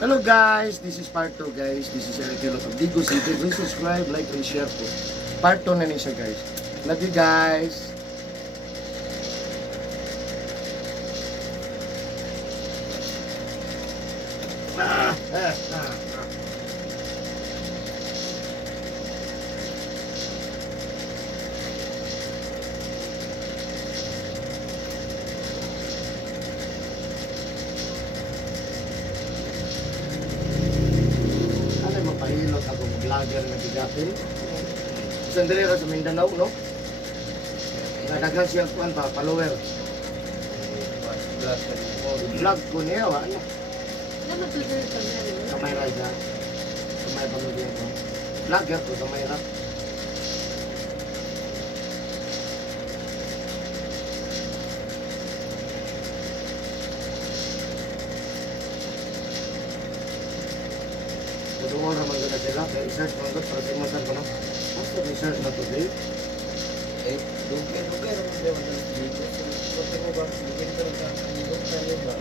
Hello guys, this is part 2 guys. This is Eric Hilot of Digo City. Please subscribe, like, and share po. Part 2 na niya siya guys. Love you guys. Ano yung mapahilot ako vlogger na bigatin? Isang dali sa Mindanao, no? Nadagan siya kuan pa, follower. Vlog ko niya, wa? Ano? Naman tuloy pa na rin. Kamay raja. Kamay pamilya ko. Vlogger ko, kamay ra. Tudungan naman ko na sila. Kaya research naman ko para sa imasan ko na. Basta research na to, Dave. Dugen naman dia macam dito. So, mo ba dugen ka sa kanilo tayo ba?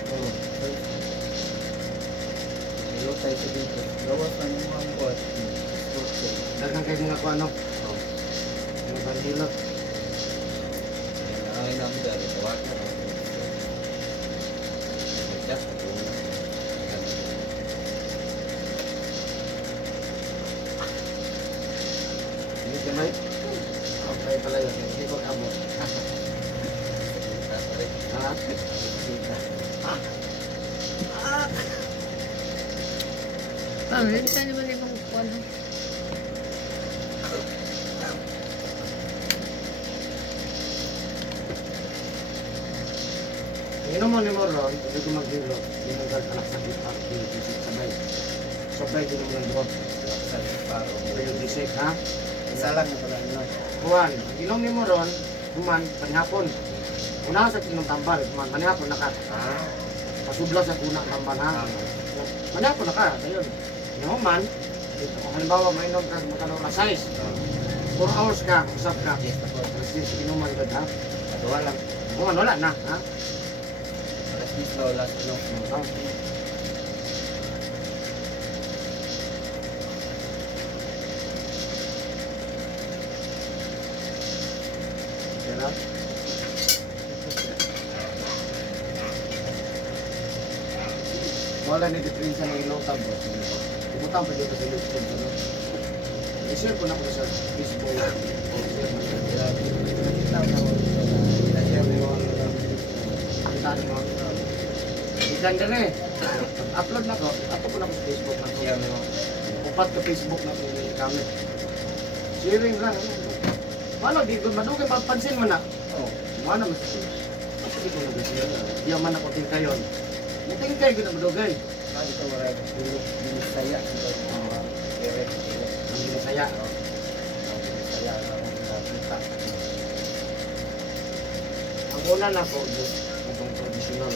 Kanilo tayo sa dito. Gawas na yung mga buhat. Dagang kayo mga kuano. Mga bandilot. Ay namin dahil tawag na. Just Hindi ka may. Okay pala yun. Hindi ko kamo. Ha? Minsan naman yung mga kuwan. Inom mo ni mo ron, hindi ko maghilo. Hindi mo anak sakit para di-visit sabay. Sabay din mo lang doon. Pero yung disik, ha? isa lang na pala no. Juan, inom ni mo ron, kuman, panihapon. Una sa tinong tambal, kuman, panihapon na ka. Pasubla sa kunang tambal, ha? Panihapon na ka, ayun. Inom man, kung halimbawa mainom ka, magkano na size. 4 hours ka, usap ka. Tapos inuman ka, ha? Dua lang. Kuman, wala na, ha? Alas 10 na last no. Ah. Kaya wala ni diferensya ng ilotab ba? Pumutang pa dito sa YouTube ano? I-share ko na ko sa Facebook. I-share mo siya. Kita mo. Ikan din eh. Upload na ko. Ato ko na ko sa Facebook na ko. Upat ka Facebook na ko yung gamit. Sharing lang. Paano? Di ko madugay mapansin mo na. Mana mas. Hindi ko nag-share. Di man ako tingkayon. Tingkay ko na madugay. Kali ko wala dulu saya untuk direct Ang Bisaya. saya kita. Ang una na ko, itong traditional.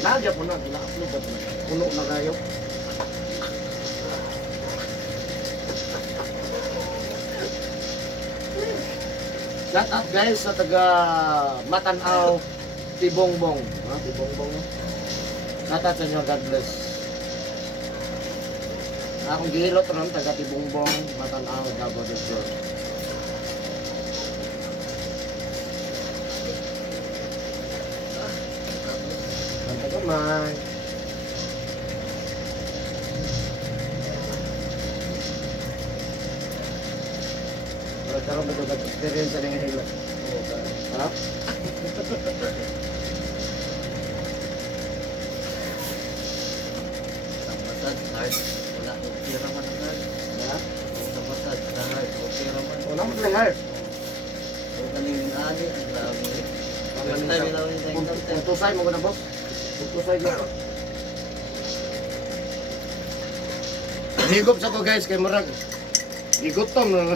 Nagya po na, gina-upload na po na. Puno na kayo. Shout out guys sa taga Matanaw, Tibongbong. Ha, Tibongbong. Shout out sa inyo, God bless. Akong gihilot ron, taga Tibongbong, Matanaw, Davao del Sur. Kanta gamay. Para karon ba ito experience na nga hilot? Ha? Masad hard wala okay raman ang hard. Ha? Masad hard okay raman. Una mo lang hard. So kaning ani ang grabe. First time ilaw ni encounter. Puntusay mo ko na boss. Puntusay ko. Higop sa ko guys kay murag. Higutom na.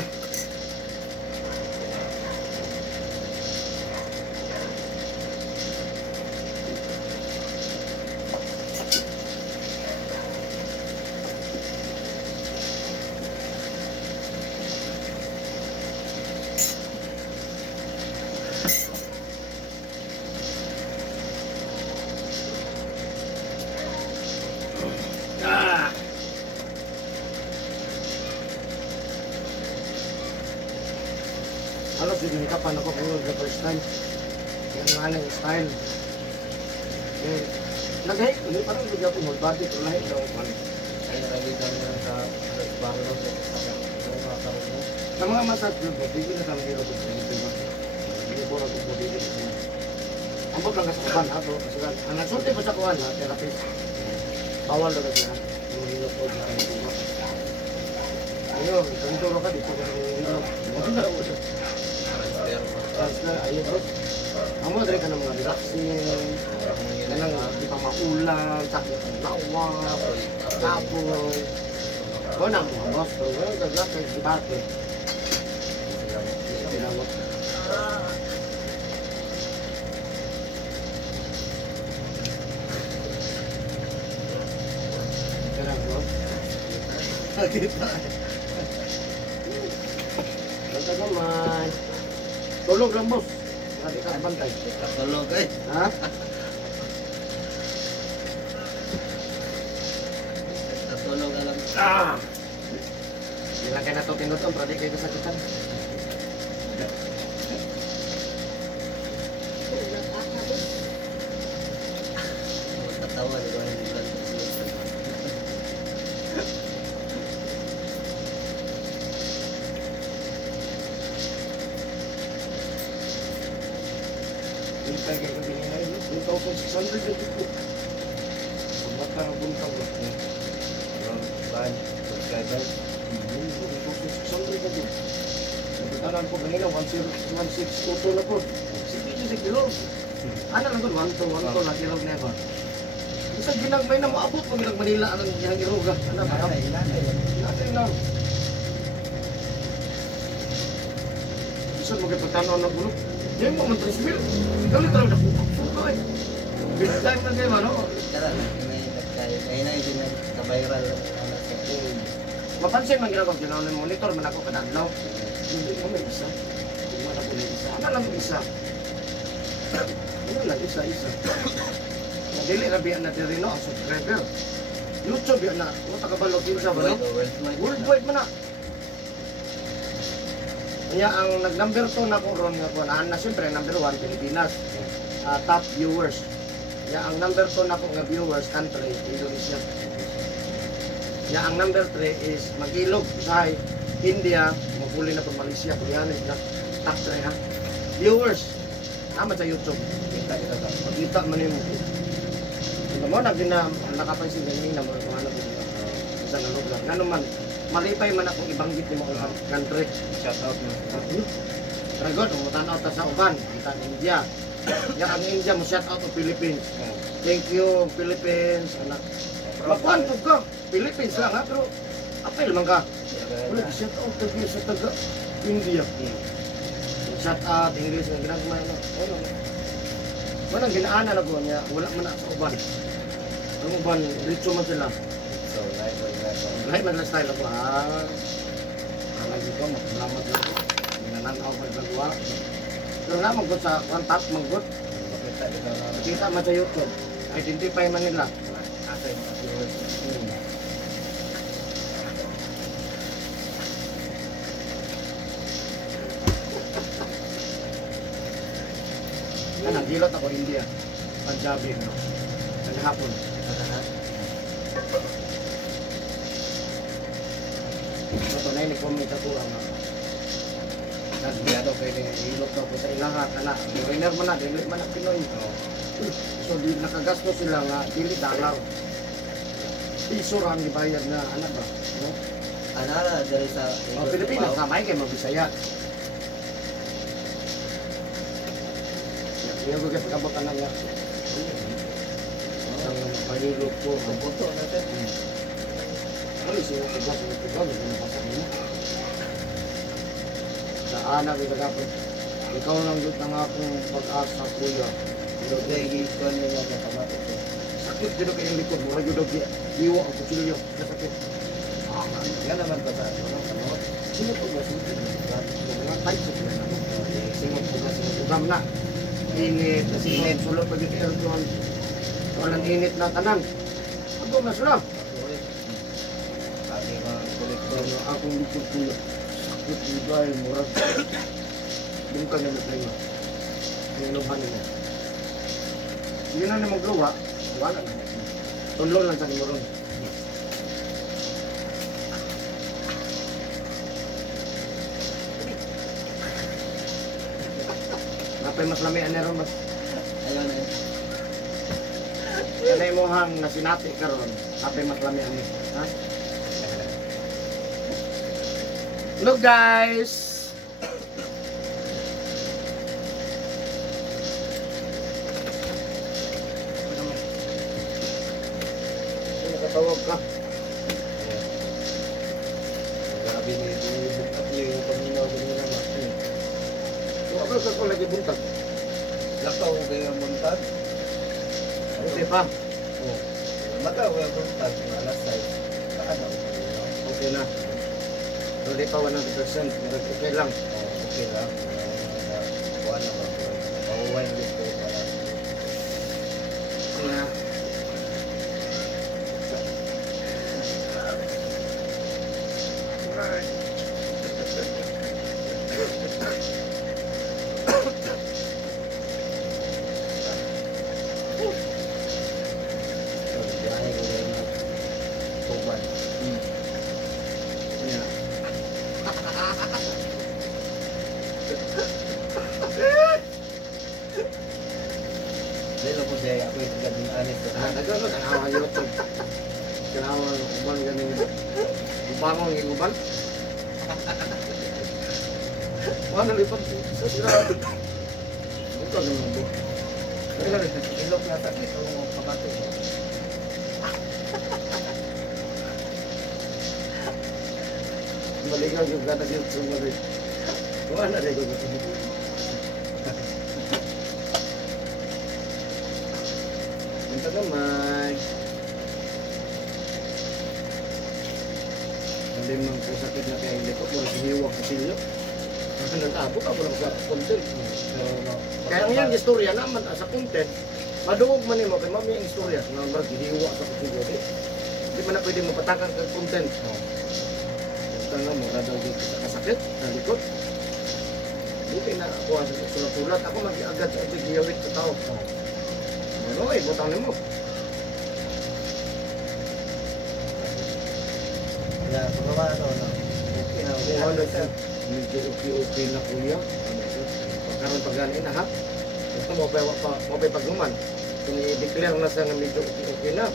Kasi ginikapan ako kung the first time. Yung nga yung style. Eh, nag-hike, parang hindi ako whole body, pero lahat daw ako. Ay, nakikita mo lang sa baro sa mga karoon mo. Sa mga massage group, bigyan na kami hero ko sa inyo. Hindi ko na kung pwede dito. Ambot lang ka sa kaban, ha, bro. Kasi ang nagsulti pa sa kuhan, ha, therapist. Bawal lang kasi, ha. Yung hilo ko, na kayo dito. Ayun, tanturo ka dito, kung hilo. Maganda ako siya. Transfer, ayun, bro. Ang mga dali ka ng mga relaxing, kanang di pa maulang, sakit ang lawa, tapos, ko na mga boss, pero ngayon gagawin kayo si Bate. Sinawag. Kaya bro. Nakita. Ganda naman. Tulog lang boss. Hindi ka bantay. Katulog eh. Ha? Katulog alam. Ah! Hindi lang kayo na ito tinutong, pero di kayo kasakitan. Katawa, di ba? Hindi ba? Hindi tayo kayo binigay, 2,600 na dito. Bumata ang buntang ba? Ban, subscribers. 2,600 na dito. Nagkatanan ko kanina, 1,622 na po. Sige, sige, kilo. Ano lang doon, 1 na kilo na ako. Isa ginagmay na maabot mo ginag Manila ang ginang iruga. Ano ba? Natin lang. Isa mo kayo pagtanaw ng gulo. Yan mo man 3 mil. Ikaw lang talaga puto eh. Big time na kayo, ano? Tara, ay na yung kabayral anak ko. Mapansin man ginagawa, ginawa ng monitor man ako kadaglaw. Hindi mo may isa. Hindi mo na po may isa. Ano lang isa? Ano lang isa. Nadili na biyan na din ang subscriber. YouTube yan na. Ano takabalog yun siya ba? No? Worldwide man na. Kaya ang nag-number 2 na ko ron nga po, na siyempre number 1, Pilipinas. Top viewers. Kaya ang number 2 na ko nga viewers, country, Indonesia. Kaya ang number 3 is Magilog, Usahay, India, mapuli na po Malaysia, Kulianis na top 3 ha. Viewers, naman sa YouTube. Makita man yung ano mo, nakapansin ganyan na mga ano sa lugar. Nga naman, malipay man akong ibanggit ni mga country. Shout out mo. Ragot, umutanaw ta sa uban, kita India. Yang ang India mo shout out to Philippines. Thank you Philippines. Anak. Makuhan po ka. Philippines lang ha, pero apel man ka. Wala, shout out to sa taga India. Shout out, English, ang ginagawa na. Walang ginaanan ako niya, wala man na sa uban. Ang uban, rito man sila. So, live. Lahat man lang style ako, lagi ko, magpalamat lang ko. Minananaw ko nagagawa. Pero naman ko sa one top, maggot. Makita dito na. Kita man sa YouTube. Identify man nila. Asa yung mga viewers. Gilot ako India. Punjabi, no? Naghapon. Ito na yung comment ako ang nagbiado pwede ilot daw ko sa ilahat na foreigner man na, dili man na Pinoy. So di nakagastos sila nga dili dollar. Piso ra ang ibayad na ano ba? No? Anara dari sa Pilipinas na may kay Mabisaya. Yung ko kasi kabutan nga. Ang mahilot ko. Ang puto natin. Ano siya ko ba sa tugaw na basa mo? Sa anak ito dapat ikaw lang gud ang akong pag-asa kuya. Dugay gikon niya na kamato ko. Sakit dito kay ang likod, mura gud og diwa ang kutsilyo. Sakit. Yan naman ba sa ano? Sino po ba sino? Mga type sa kuya na. Sino po ba sino? Ugam na. Init, init, sulod pag ito aircon. Walang init na tanan. Ako na sila. Kami mga kolektor. Akong likod kuya. Sakit di ba yung murag. bungkag na tayo. Ang inuban nila. Sige na naman gluwa, wala na. Tunlol lang sa nimuron. Napay mas lamian na ron, mas. Ayun eh. Kanay mo hang nasinati karon, napay mas lamian ni. Ha? Look guys! Nakatawag ka. Grabe na yung bukat yung paminaw din nila ba? So, ako ko lagi buntag. Lakaw kayo ang buntag? Okay pa. Oo. Mataw kayo ang buntag, alas 6. Kaano? Okay na. Pero di pa 100%. Okay lang. Okay lang. Kuha na ba? Pauwain ulit ko para. Kaya, Biyahe ko kayo na tuban. kaya. Dahil ako siya ako yung ganding anis. Nagano kanawa yun ito. Kanawa uban ganing ubangon ng uban. Wala lipat sa sira. Ito naman po. Ilok na sakit o pamato. Maligaw yung gata yung sumari. Wala rin ko. Ito naman. Hindi man po sakit na kaya hindi ko. Mura siniwag sa silyo. Nag-abot ako lang sa content. Kaya ngayon, istorya naman sa content, maduog man mo kay mami ang istorya na marag hihiwa sa kusilyo. Hindi man na pwede mapatakan ng content. Ito nga, mura daw dito sa kasakit, sa likod. Hindi na ako sa sulat-sulat. Ako mag-agad sa giyawit sa tao. Ano butang mo. Kaya pagawa ano, okay na. Okay Ano na siya? Medyo okay na kuya. Pagkaroon pag ganin na ha. Ito mo pa pagluman. Kung i-declare na siya nga medyo okay na.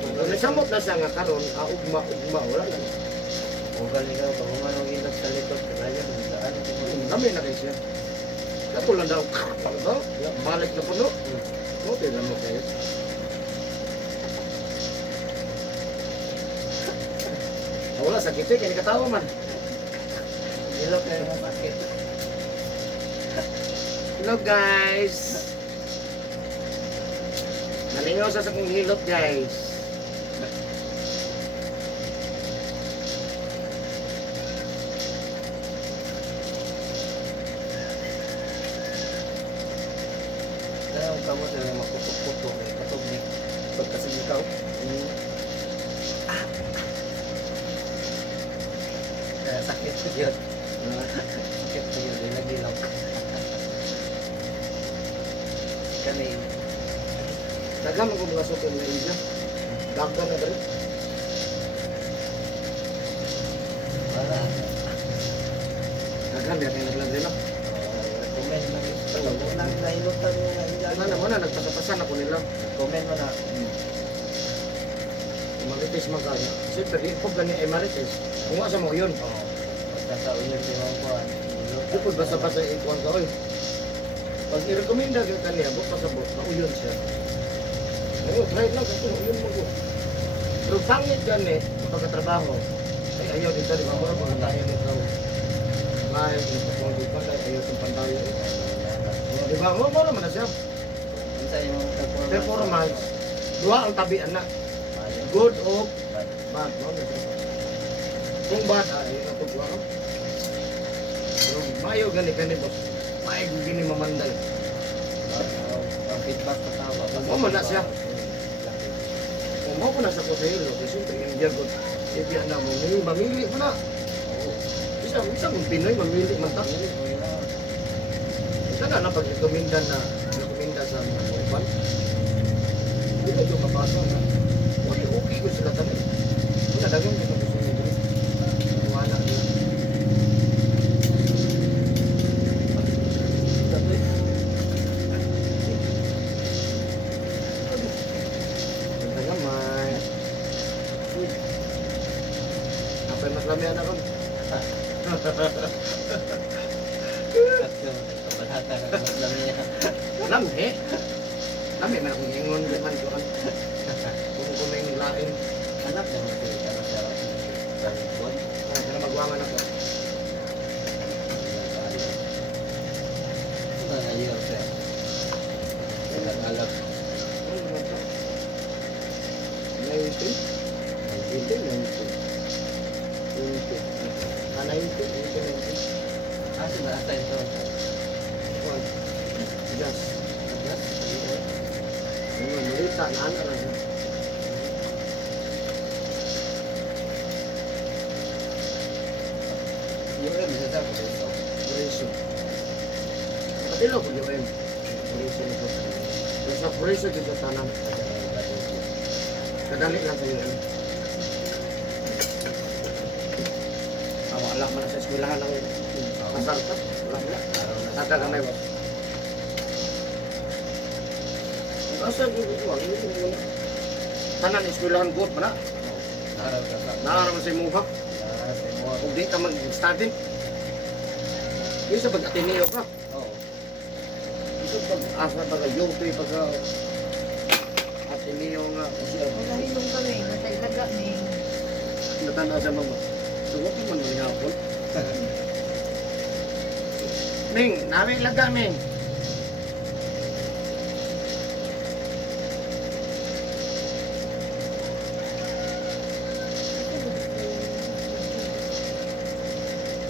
Kung nasamot na siya nga karon, ugma, wala na. Ugal ikaw, pag umanong ilog sa likod, kaya kung saan. Dami na kayo siya. Katulad daw, ano daw? Balik na puno. Okay lang mo kayo. Wala, sakit eh, kaya katawa man. Ilog kayo ng sakit. Hello guys! Nalingaw sa kong hilot guys. Kaya ang kamot na makutok-kutok, katubig. Pagkasingikaw. Kaya sakit ko yun. Sakit ko yun, yung nagilaw. Kami, Dagan ako mga sukil na India. Dagan na rin. wala. Dagan, yan yung naglang na. Comment lang yun. Pag unang nahilutan mo na Indian. Ano naman na, nagpasapasan ako nila. Comment mo na. Marites magkaya. Siyempre, di ko gani ay Marites. Kung nga sa mo yun. Oo. Pagkataon yun, di mo kuhan. Di po basta-basta ikuan ka, oy. Pag i-recommenda ka kaniya, buk pasabot, nauyon siya. Oo, try lang kasi nauyon mo ko. Pero pangit gani, pagkatrabaho, ay ayaw dito, di ba? Mura mga tayo nito. May, nagpapong di pa, ayaw itong pantayo. Di ba? Mo naman na siya. Performance, dua ang tabian na. Good of bad. No? Kung bad, ayun na ito dua. Pero mayo gani boss. Mayo gini mamanday. Ang feedback sa tawa. Oo, man na siya. Kung mo ko na sa kusero, kasi siyempre yung diyagot, ibig na mo, mamili mo na. Oo. Isa mong Pinoy, mamili man ta. Sana na pag-recommenda sa mga upan. Hindi na yung mapasa na. Okay ko sila tanin. Wala dagang may gusto nyo dito. Wala nila. Dati. Ganda gamay. Apa yang mas lamian ako? Kabalata ng Muslim niya. Lami. Lami man akong ingon man ko kan. Kung kumay lain, Anak na magkita na siya. Bangkon. kana magwangan ako. Mga year siya. Nag-alap. Ano naman to? 19? 19. Kasi ba ata ito? Kuan. Gas. Ano, malita, nana na siya. Yung rin, bisa sa ko ito. Preso. Patilo ko yung M. Preso na po. Sa preso dito sa tanang. Kadali lang sa iyo. Wala man sa eskwelahan ng pasar ka. Wala. Taka gamay ba? Asa gyud ko ang ini mo. Tanan eskwelahan good pa na. Araw ka sa. Naaraman sa imuha. Kung di ka mag-study. Isa pag Ateneo ka. Oo. Isa pag asa pag yote pag Ateneo nga siya. Magahilong kami, nataglaga ni. Natanda sa mga. Sugot mo man hapon. Ming, namin laga Ming.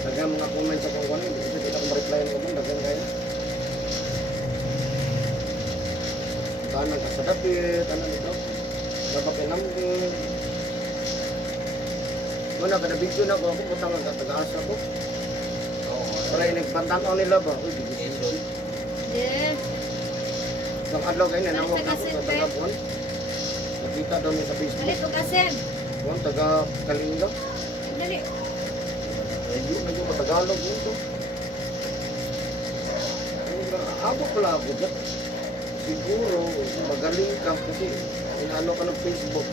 Dagang mga comment sa kung ano, hindi ko ma-reply ng comment, dagang kayo. Tanang ka sa dapit, ano nito? Dapat pinamgin. Muna, kada video na ako putang ang taga-asa ko. Oo. Para yung nagpantanaw nila ba? Uy, di Ito. Yes. Isang adlaw kayo na nawag na ako Taga-Silver. sa taga-buwan. Nakita daw niya sa Facebook. Dali, tugasin. Buwan, taga-Kalinga. Dali. Medyo matagalog nito. Abot pala ako dyan. Siguro, magaling ka kasi inaano ka ng Facebook.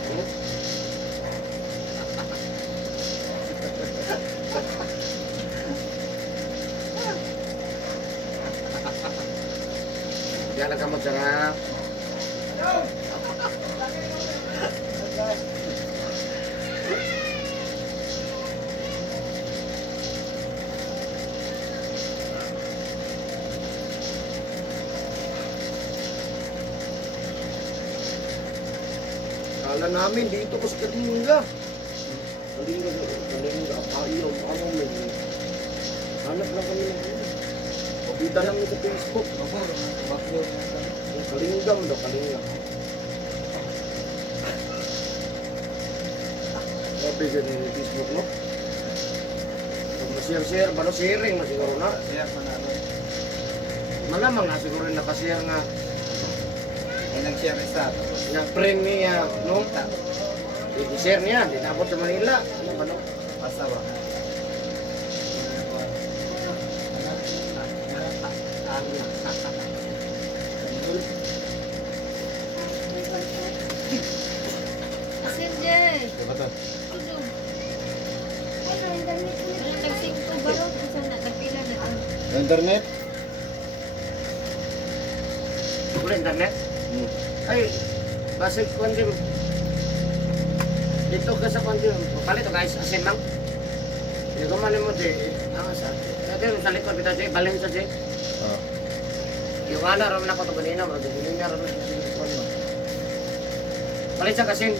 Diyan lang ka magsara. Kala namin dito ko sa Kalinga. Kalinga, Apayo, ano may. Hanap lang kami ng ano. Pabida lang sa Facebook. Ako, bakyo na sa. Yung Kalingam daw, Kalinga. Sabi dyan yung Facebook mo. Pag ma-share-share, balo sharing na siguro na. Siya pa na doon. Malamang na siguro nakashare nga. Ay nag-share isa. Tapos Nga friend niya, no? kita. I-share niya, di na sa Manila. Ano ba, no? Pasa ba? Asin, Jay. Diba to? Ito. Walang tagsing ko ba ro? Isa na, nagpila na to. Internet? Wala internet? Ay, basic kundi. Dito ka sa kundi. Palit to guys, asin lang. Hindi ko man mo di. Sa sa likod kita di, balin sa di. Oo. Yung ala ram na ko to kanina, magdili niya ram sa likod mo. Palit sa kasin.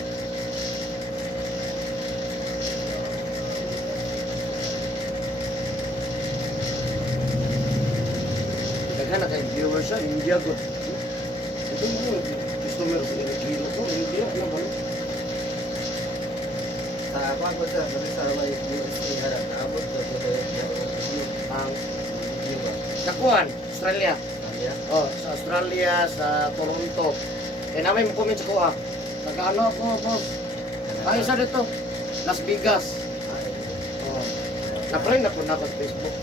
Kaya na kay viewer siya, India ko. Ito mo, customer ko, kilo ko, India, ano ba? Sa ako sa kasi sa may USA harap naabot to yung Ang video ba? Kakuan, Australia. Australia. Oh, sa Australia, sa Toronto. Kaya namin mo comment sa kuha. Nag-ano ako, boss. Ay, isa dito. Las Vegas. Oh. Na-friend na po na ako sa Facebook.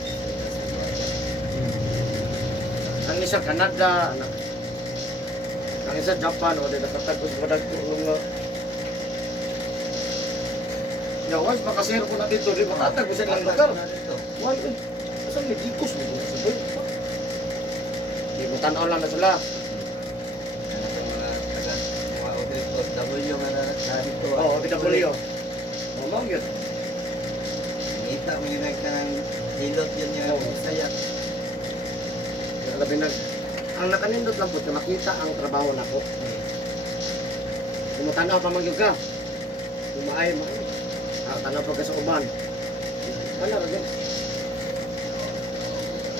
Ang isa Canada, ang isa Japan, o dito katagos madagtulong nga. Ya, once makasero ko na dito, di matatag ko sa ilang lugar. Why, eh? Asan may dikos mo dito sa doon? Di mo tanaw lang na sila. OFW nga narito. Oo, PW. Oo, mong yun. Ngita mo yun ka ng hilot yun yung Oo. saya. Labi ang nakanindot lang po, na makita ang trabaho na ko. Kung matanaw pa magyug ka, kumaay mo. Tanaw pa ka sa uban. Ano rin?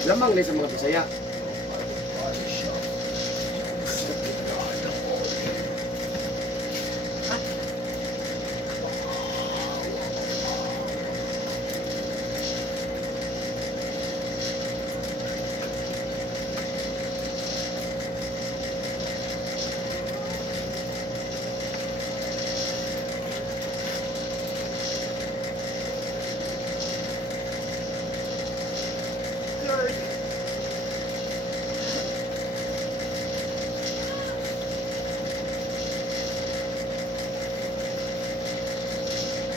Lamang ni sa mga Bisaya.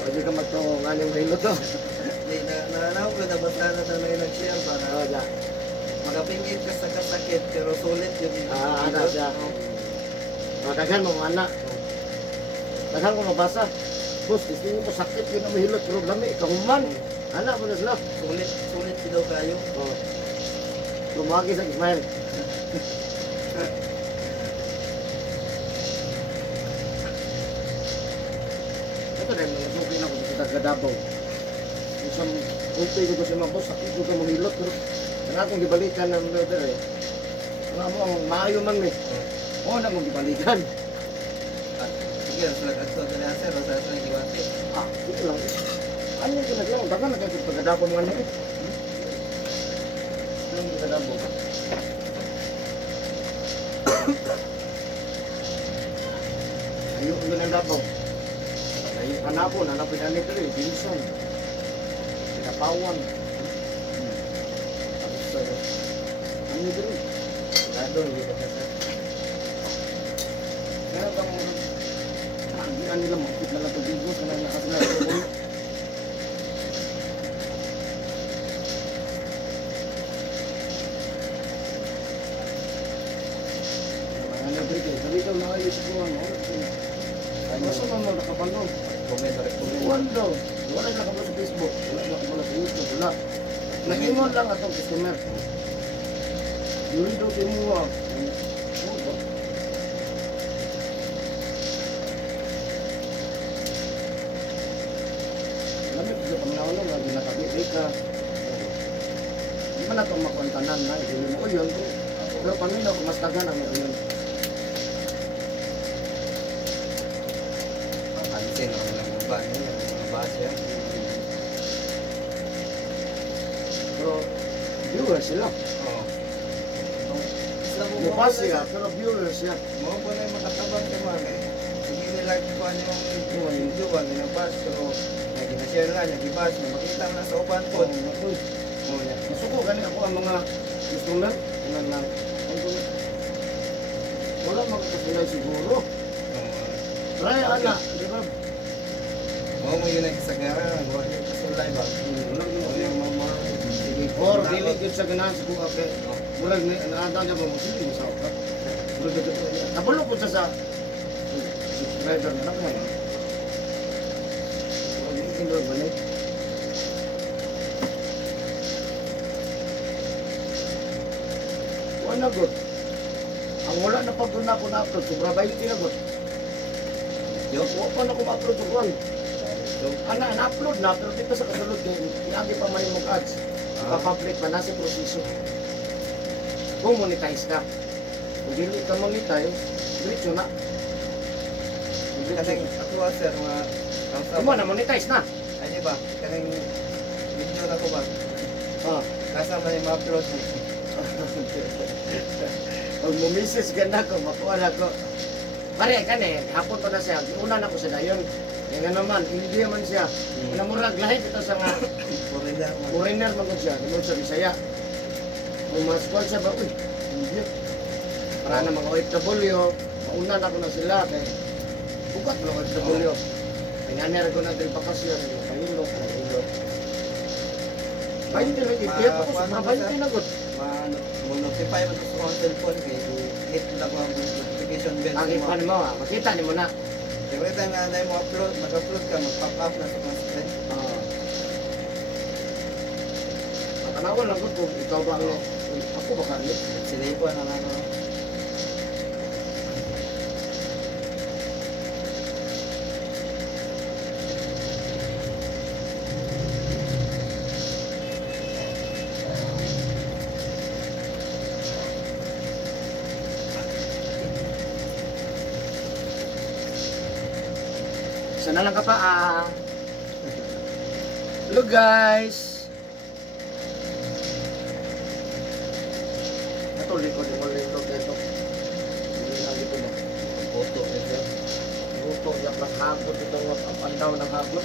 Pwede ka magtungan yung relo to. Nananaw ko na basta na tayo nag-share para Oo, da. makapingit ka sa kasakit pero sulit yun. Ano siya. Daghan mo, anak. Daghan ko mabasa. Boss, gusto niyo po sakit, yun ang mahilot. Pero lami, kahuman. Anak mo na sila. Sulit daw kayo. Oh. Lumagi sa Ismail. Ito rin, mga suki na ko sa Tagadabaw. Isang ulti ko siya mga boss, sakit ko sa mahilot. Pero ang akong gibalikan ng brother eh. Ang mo, ang maayo man eh. Oo na mong gibalikan. Sige, sila kato na sir, o sa sila iwati. Ito lang. Ano yung ginagawa? Dagan na kayo Tagadabaw mga nito. Ito yung Tagadabaw. Ayun ko ng Dabaw. Ayun hanapon, hanapin na nito eh. Binson. Pinapawan. Tapos ano nito rin? Lado, hindi ka sa Kaya bang hindi nila makikita na lang ito video kasi na ito. Ano ba ito? Sabi ito mga ayos ko ano. Basta naman nakapanood. comment or comment. Tuwan daw. Wala na nakapanood sa Facebook. Wala na nakapanood sa YouTube. Wala. Nag-imon lang atong customer. Yun daw timuha. Ano ba? Alam mo, sa panglawan nga, ginatabi ka. Hindi man na itong makontanan na. Hindi mo, o yun. Pero pamilya ko, mas taga na mo yun. Pansin, ang mga ba, mga base yan. Pero, viewer sila. Oo. Mukha siya, pero viewer siya. Mga po na yung makatabang sa mga eh. Hindi nila kuha yung video, yung bus, pero nag-share nga, nag-bus, makita na sa upan po. Masuko gani ako ang mga customer. Wala magkasulay siguro. Try ana, di ba? Mga mo yun ang isagara, mga yun sa live ba? Wala yung mama. Or dili gid sa ganahan sa kuha kay murag ni naadaw niya ba mo sige mo sa upat. Nabulo po sa subscriber na lang naman. Hindi ko balik. Wala good. Ang wala na pag na ko na-upload, sobra 20 na good. Yo, Wala pa na ko ma-upload sa kuwan. Na-upload na, pero dito sa kasulod, iagi pa man yung ads. Pa-public pa, nasa proseso. Kung monetize ka. Kung hindi ka monetize, diretso na. kanang ako sir, mga Kung na monetize na. Ay di ba? Kanang video na ko ba? Ah, Kasama yung ma-upload ni. Pag mumisis ganda ko, makuha na ko. Pare, kani, hapon ko na siya. Una na ko sa dayon. Yan nga naman, hindi man siya. Namurag lahi ito sa nga foreigner man ko siya. Namun sa Bisaya. Kung mas kuwan siya ba, uy, hindi. Para na mga OFW, mauna na ko na sila. Kaya, bukat mga OFW. Pinanera ko na din bakasyon. Pahilot, pahilot. 20 lang, ipiyat ako sa mga 20 na ko. Mag-notify mo sa akong cellphone kay hit lang ang notification bell. Ang ipan mo, makita niyo mo na. Every time na mo upload, mag-upload ka, mag-pop up na sa mga screen. Matanawan lang ko kung ikaw ba ang ako baka ulit. Silipo na lang ako. Sana lang ka pa Hello guys. Ito likod mo likod dito. Hindi na dito ba? Photo ito. Luto niya plus hagod ito nga up and down ng hagod.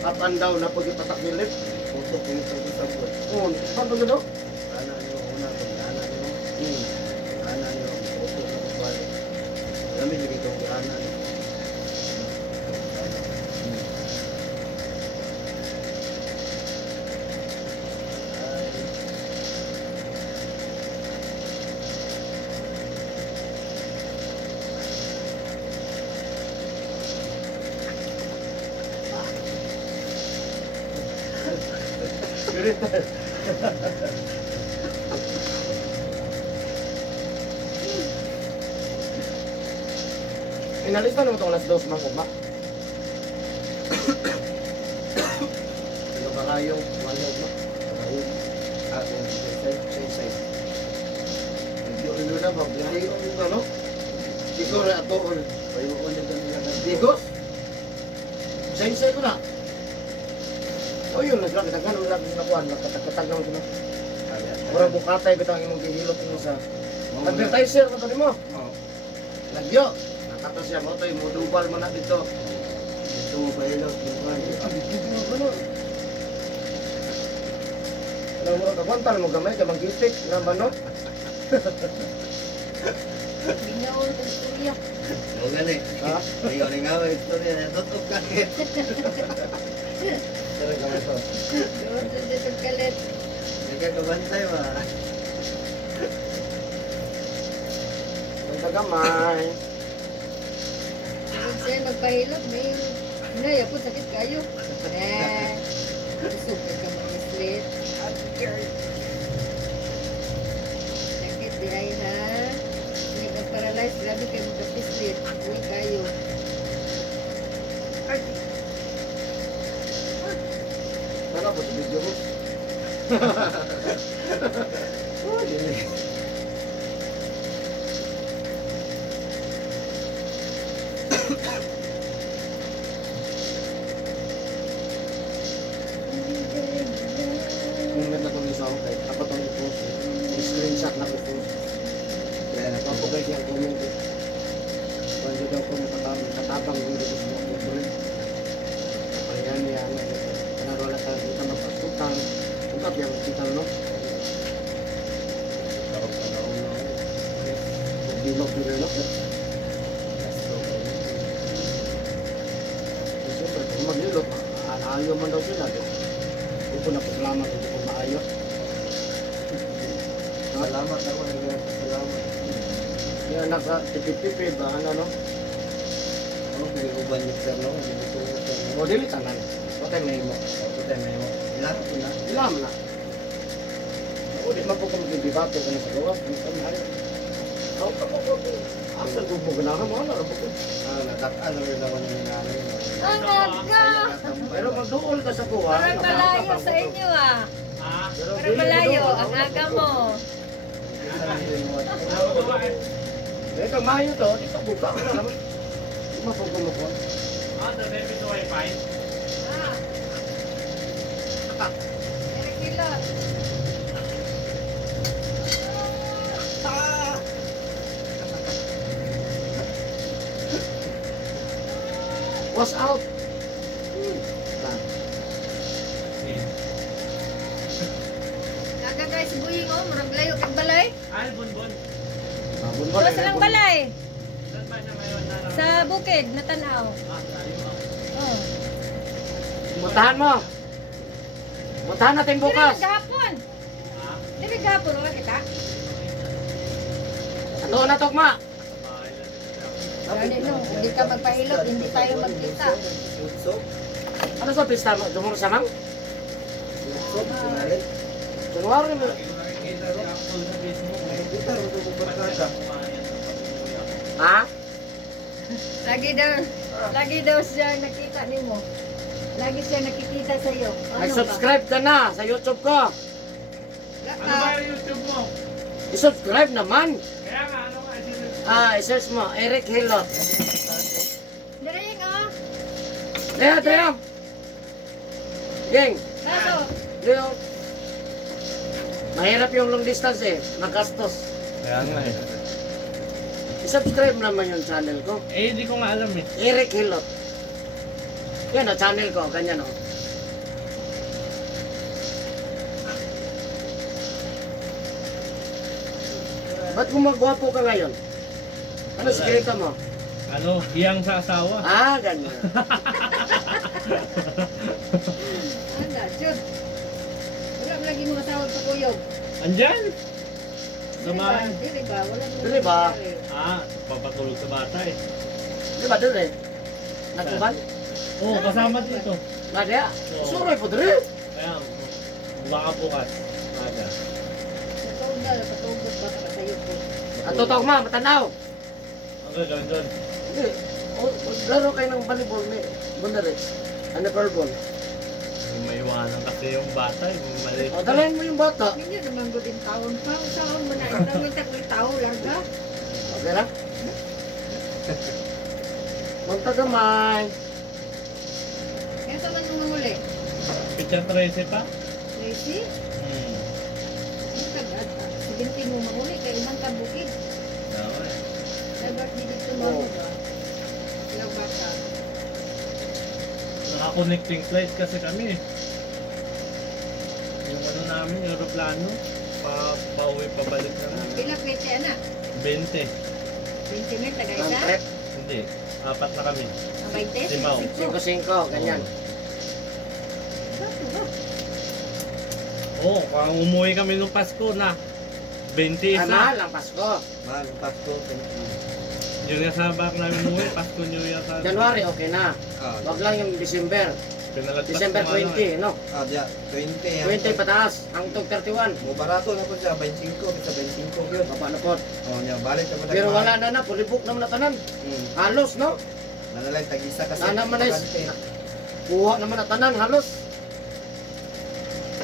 Up and down na pag ipatakilip. Photo ko yung sa board. Oh, paano gano? Ana niyo una kung ana niyo. Ana niyo photo na ko bali. Alam niyo dito ang ana niyo. Ganito. Inalista naman itong alas 2 mga kuma. Ano ba kayo? Manog mo? Ako Say. Hindi na ba? Hindi ko ano? Siguro na ito. Payuon na nila ng Digos? Say ko na. O yun, nagkakatagan mo lang na kuhan. Nagkatag naman ko na. Mura bukatay ko ang imong gihilot mo sa advertiser ko to mo. Oh. Lagyo. Nakata siya mo to, imudubal mo na dito. Ito ba ilaw bukan. Dito mo ko no. Alam mo, kaguntal mo gamay, ka magitik, na ba no? Binaw ng istorya. O gani. Ha? Ayaw rin nga may istorya na tutok ka. Pero gamay to. Doon sa dito kalit. Hindi ka kabantay ba? Ang tagamay. Kung sa'yo magpahilot, may hinay ako, sakit kayo. Sugar ka mga slit. Sakit di ay ha. Hindi nag-paralyze, grabe kayo magka-slit. Hindi kayo. Sana po sa video mo. Oh, dili. Comment na itong isa ako kay ako itong i-post. I-screenshot na ko post. Kaya Ako po kayo yung comment eh. Kung daw ko makatabang dito sa mga kutuloy. Parehan niya nga. Kanaro lang tayo dito magpasutang. Ungkap yung kita no? Pag-dimag nila no? Siyempre, kung maglilot, ayaw man daw sila. Hindi ko na pagsalamat, hindi ko maayo. salamat ako nila. Salamat. Yan, naka-tipid-tipid ba, ano no? Ako pinag-uban yung sir no. O, dili tanan. Patay na mo. Ako tayo may mo. Ilan ko na. Ilam na. O, di man po kung magbibibato ka na sa gawa. Hindi ka maayo. Ako ka po po. Asal ko po ganahan mo, ano po. Natak-ano rin ako ng nanay. Ang aga! Pero pag doon ka sa kuha. Parang malayo sa inyo ah. Pero Parang malayo, ang aga mo. Dito, mayo to. Dito, buka ko na naman. Di mapagulok ko. Ah. Pero kilo. Post out. Aga guys, buying oh, murag layo kag balay. Ay, bonbon. Wala silang balay. Saan ba niya ngayon na lang? Sa bukid, natanaw. Layo ako. Oh. Puntahan mo. Puntahan natin bukas. Dili gahapon. Ha? Dili gahapon wala kita. Ano na tugma? Bahay lang siya. Gani no, hindi ka magpahilot, hindi tayo magkita. So, Ano sa pista mo? Dumuro sa mang? so, sinalin. January mo. Lagi ko nakikita si Apple sa Facebook. Nakikita rin ito barkada. Ha? Lagi daw siya nakita nimo. Lagi siya nakikita sa iyo. Nag-subscribe ka na sa YouTube ko. Ano ba yung YouTube mo? I-subscribe naman. Kaya nga, ano nga, sinunod. I-search mo. Eric Hilot. Diring oh. Deo. Ging. Kaso, Deo. Mahirap yung long distance eh. Magastos. Kaya nga eh. I-subscribe naman yung channel ko. Eh, hindi ko nga alam eh. Eric Hilot. Yan o, channel ko. Ganyan o. Ba't gumagwapo ka ngayon? Ano Wala sikreto mo? Ano, hiyang sa asawa. Ah, ganyan. anda, sure. Wala mo lagi mga tawag sa kuyog. Andyan! Samahan. Dili ba? Wala mo. Dili ba? Ah, papatulog sa bata eh. Di ba doon eh? Nagkuban? Oo, kasama dito. Nadya? Oo. Suroy po doon. Kaya, baka bukas. Aga. Patugod ba ka tayo po? At totoo ma, matanaw. Ang doon. Hindi. Laro kayo ng volleyball ni Bundaris. Ano purple? May iwanan kasi yung bata eh. Maliit. O, dalayan mo yung bata. Hindi naman gudin taon pa. Saan mo na? Ito may takoy tao, larga. Okay na? Magtagamay. Kaya sa man nung muli? Picture 13 pa? Tracy? Hmm. Ang tagad. 17 mo mahuli kay ibang kabukid. Dawa eh. Ay, ba't hindi dito mo ba? Ilang baka. Naka-connecting flight kasi kami eh. Yung ano namin, aeroplano. Pauwi, pabalik na namin. Pila pwede na? 20. 20 may tagay Ang ka? trip. Hindi. 4 na kami. Ang 20? Limaw. 5-5, ganyan. Oo, kung umuwi kami nung Pasko na 20 Ay, isa. mahal ang Pasko. Mahal, Pasko. Yun nga sa back namin umuwi, Pasko New Year sa... January, okay na. Ah, Wag lang yung December. Pinalagpas December ko nga lang 20, no? dia, 20 yan. 20 pataas. Ang tog 31. Mo barato na po siya, 25, bisa 25 yun. Paano po? Oh, niya, balik na po Pero wala na na, pulibok naman na tanan. Halos, no? Nanalay, tag-isa kasi. Na naman ay kuha naman na tanan, halos.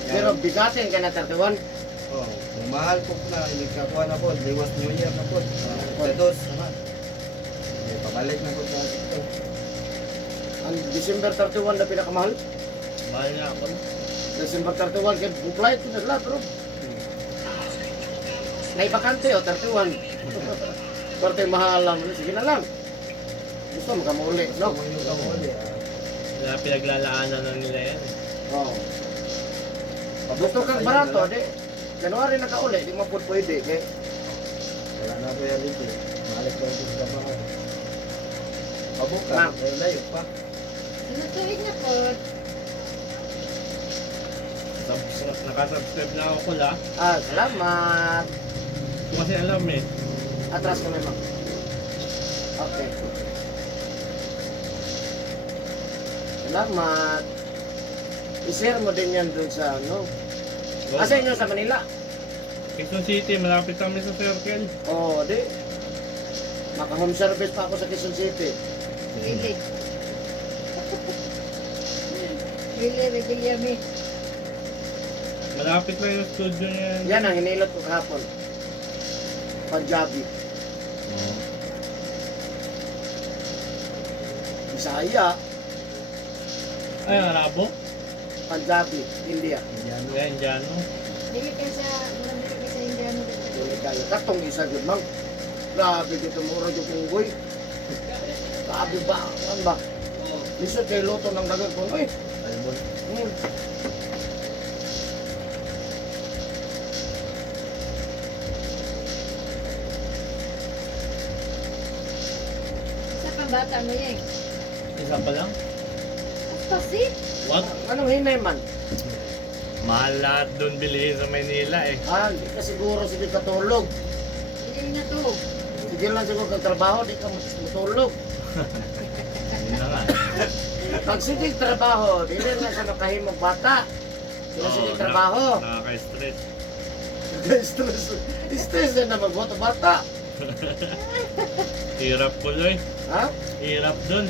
Pero bigatin ka na 31. Oh, kung mahal po na, nagkakuha na po, liwas New Year na po. Sa dos, naman. Eh, pabalik na po sa ito. Ang December 31 na pinakamahal. Mahal niya ako. December 31, kaya flight ko na lahat, bro. Naibakante o, 31. Parte mahal lang. Sige na lang. Gusto mo kamuli, no? Kung yung kamuli, Wala pinaglalaanan na nila yan. Oo. Gusto kang barato, di. January na kauli, di mo po pwede. Kaya wala na po yan dito. Balik na po sa bahay. Pabuka, Ma'am. layo pa. Sinutuig na po. Nakasubscribe na ako kula. salamat. Kung kasi alam eh. Atras kami, ma'am. Okay. Salamat. I-share mo din yan dun sa ano. Asa inyo sa Manila? Quezon City, malapit kami sa circle. Oo, di. Maka-home service pa ako sa Quezon City. Really. Really, yummy. Malapit lang yung studio niya. Yan ang hinilot ko kahapon. Punjabi. Bisaya, Ay, Arabo? Punjabi, India. Indiano. Kaya Indiano. Dili ka sa, dili ka sa Indiano dito. Dili kayo. Katong isa yun, mang. Grabe dito mura yung punggoy. Grabe ba? Ano ba? Lisod kay luto ng dagat ko. Uy! Alam mo, Hmm. Sa pambata mo yan. isa pa lang? Pasit. What? Anong hinay man? Mahal lahat doon bilihin sa Maynila eh. Ah, di ka siguro sige katulog. Hindi na to. Sige lang siguro kagtrabaho, di ka matulog. Yun na nga. Pag sige trabaho, di rin na sa nakahimog bata. Sila sige trabaho. Nakaka-stress. Stress. Stress na naman bata. Hirap ko Loy. Ha? Hirap doon.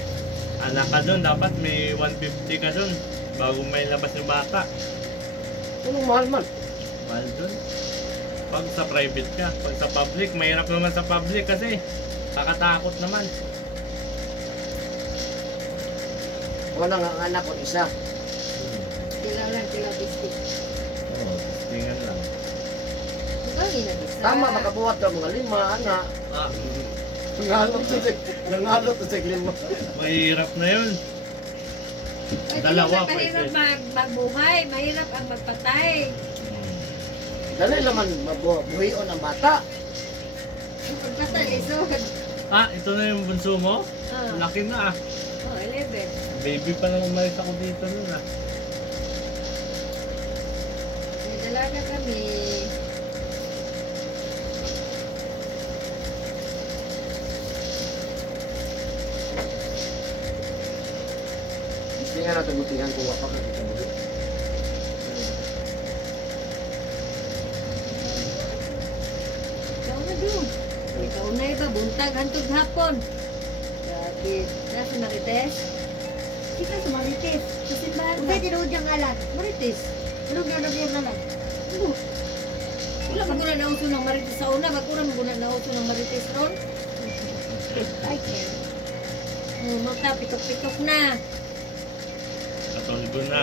Anak ka doon, dapat may 150 ka doon bago may labas yung bata. Anong mahal man? Mahal doon. Pag sa private ka, pag sa public, mahirap naman sa public kasi kakatakot naman. Wala nga ang anak ko isa. Sila lang, sila bistik. Oo, tingnan lang. Ikaw ginabisa. Tama, makabuhat ka mga 5, anak. Ah, Nangalot sa lima. mahirap na yun. Ay, Dalawa, mahirap pwede. magbuhay, mahirap ang magpatay. Dali naman mabuhion ang bata. Yung pagpatay, lisod. Ah, ito na yung bunso mo? Ah. Laki na ah. Oh, 11. Baby pa lang umalis ako dito nun ah. May dalaga kami. Hindi nga natin butihan kung wapa ka kita buhi. Ikaw na doon. Ikaw na iba, buntag, hantog hapon. Grabe. Nasa Marites? Sika sa Marites. Kasi ba, Uy. pwede daw diyang alat. Marites? Tulog na daw diyang alat. Ano? Wala ba guna na uso ng Marites sa una? Ba't kurang guna na uso ng Marites ron? Ay, kaya. Mata, pitok-pitok na. Katulgo na.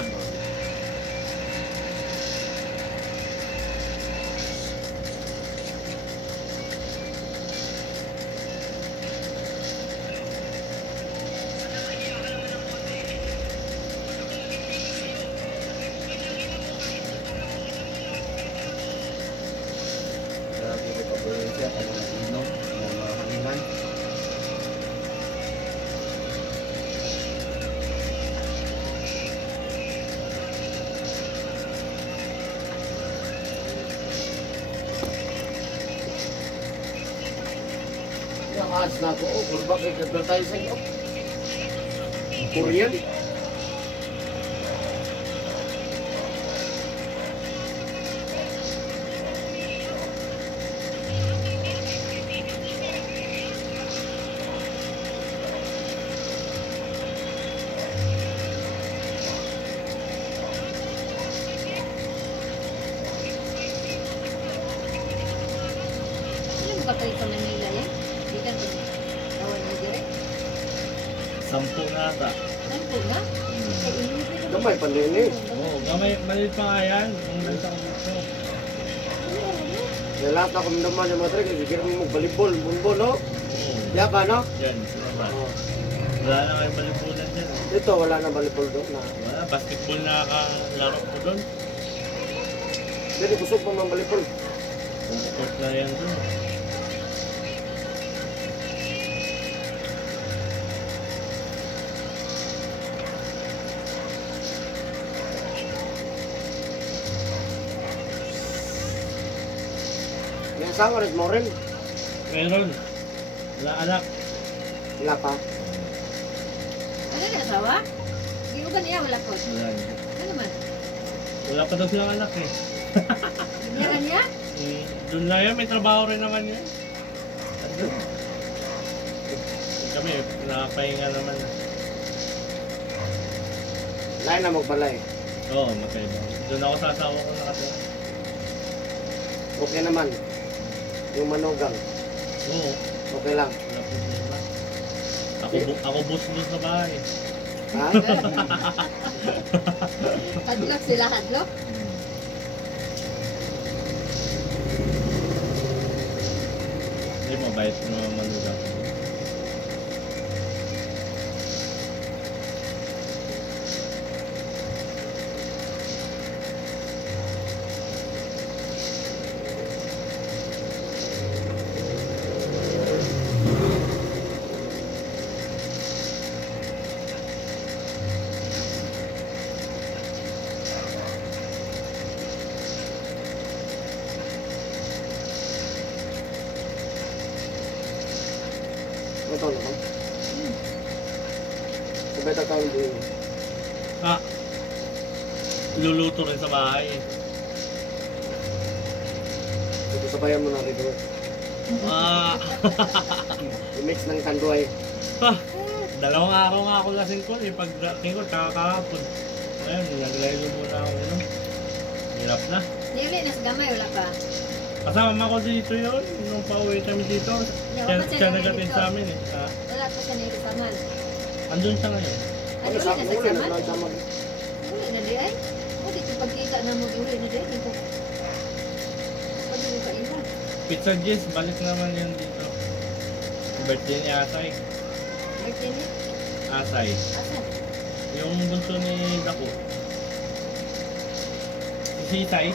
Grabe ko pabuhay siya pag mga inom, mga hanginan. Yung ads na ako, oh, kurba kay advertising, oh. Korean. Sino mo patay sa Manila yan? Di ka ito. Kawan na direct. 10 na ata. Saan po nga? Hmm. Ay, inuwi ko. Gamay pa din eh. Oo, gamay, maliit pa nga yan. Kung nasa ko dito. Kaya lahat ako naman yung mga trek, sige mo balibol, bumbol, no? Oo. Yaba, no? Yan, sila ba? Oh. Wala na kayong malipunan dyan. Dito, wala na balibol doon na. Wala, basketball na nakalaro ko doon. Dito, kusog mo mga balibol. Court na yan doon. Yung asawa rin mo rin. Meron. Wala anak. Wala pa. Ano na asawa? Di ko ba niya? Wala po. Wala niya. Ano naman? Wala pa daw silang anak eh. Binira niya? Doon lang yan, may trabaho rin naman yan. Andun. Kami, nakapahinga naman. Lain na magbalay. Oo, matay ba? Doon ako sa asawa ko nakatira. Okay naman. Yung manugang. Oo, Okay lang. wala problema. Ako boss doon sa bahay. Ha? Hadlok sila, hadlok? Hindi, mabait na malugang. Ito naman. Sabay tatawin din. Ah, luluto rin sa bahay. Ito sabayan mo na rito. Ah, I-mix ng tanduay. dalawang araw nga ako lasing ko eh. Pagdating ko, kakahapon. Ngayon, nilaglaylo muna ako ano. Hirap na. Nili, nas gamay, wala pa. Kasama ko dito yun. Nung pauwi kami dito. Wala pa Siya siya nagatid dito. sa amin eh. Ah, Wala pa siya nili saman. andun siya ngayon. Ano sa ulit na sa uli na saman? lang sama. Uli na di ay. O, dito pagkita na mo, uli na di. Dito. Pwede mo pa iba. Pizza Jess, balik naman yan dito. Birthday ni Asay. Birthday niya. Asay. Asan? Yung bunso ni Dako. Si Sisay.